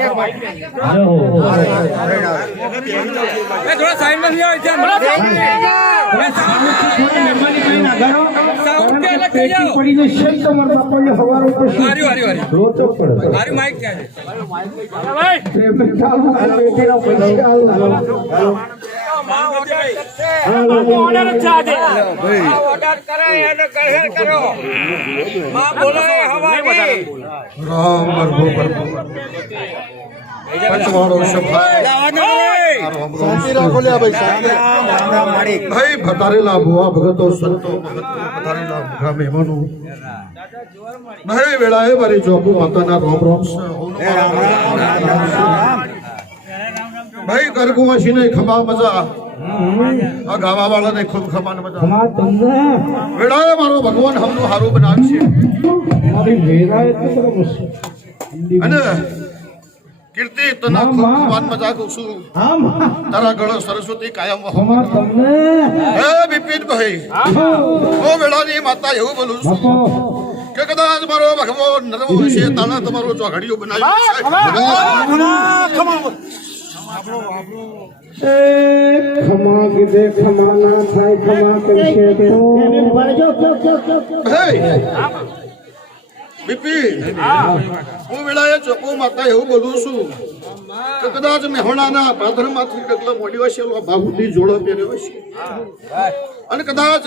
અરે હો થોડા સાઈડમાં થયો છે મહેમાની કઈ ના કરો સાઉન્ડ કે અલગ થઈ પેટી જાઓ પડી જશે ને તમારા બાપાને હવારે પછી હારી હારી હારી લોચો પડે હારી માઈક ક્યાં છે પેટીના પૈસા ચાલુ કરો. ઓર્ડર જ છે આજે ઓર્ડર કરે એને કહે કરો. માં બોલો એ હવાની રામ પ્રભુ પ્રભુ પંચવાળો સફાઈ. રામ રામ ભાઈ ભતારેલા ભુવા ભગતો સંતો ભગતો ભતારેલા ભગા મહેમાનો. ભાઈ વેળાએ મારી જોબુ માતાના રામ રામ. છે. ભાઈ ગરગુવાસી ને ખમા મજા. આ ગાવા વાળા ને ખૂબ ખમા મજા માં વેળાએ મારો ભગવાન હમનું હારું બનાવશે. અને કીર્તિ તને ખૂબ ખમાન મજા કહું છું. તારા ગળો સરસ્વતી કાયમ હે બિપિન ભાઈ. ઓ વેળાની માતા એવું બોલું છું. કે કદાચ મારો ભગવાન નરવો છે તાણા તમારો ચોઘડીઓ બનાવી ખમા કીધે ના થાય, ખમા કરશે તો. બિપિન હું માતા એવું બોલું છું કે કદાચ મેહોણાના પાદરમાંથી ડગલા મોડી હશે ભાગુથી જોડો પહેર્યો હશે. અને કદાચ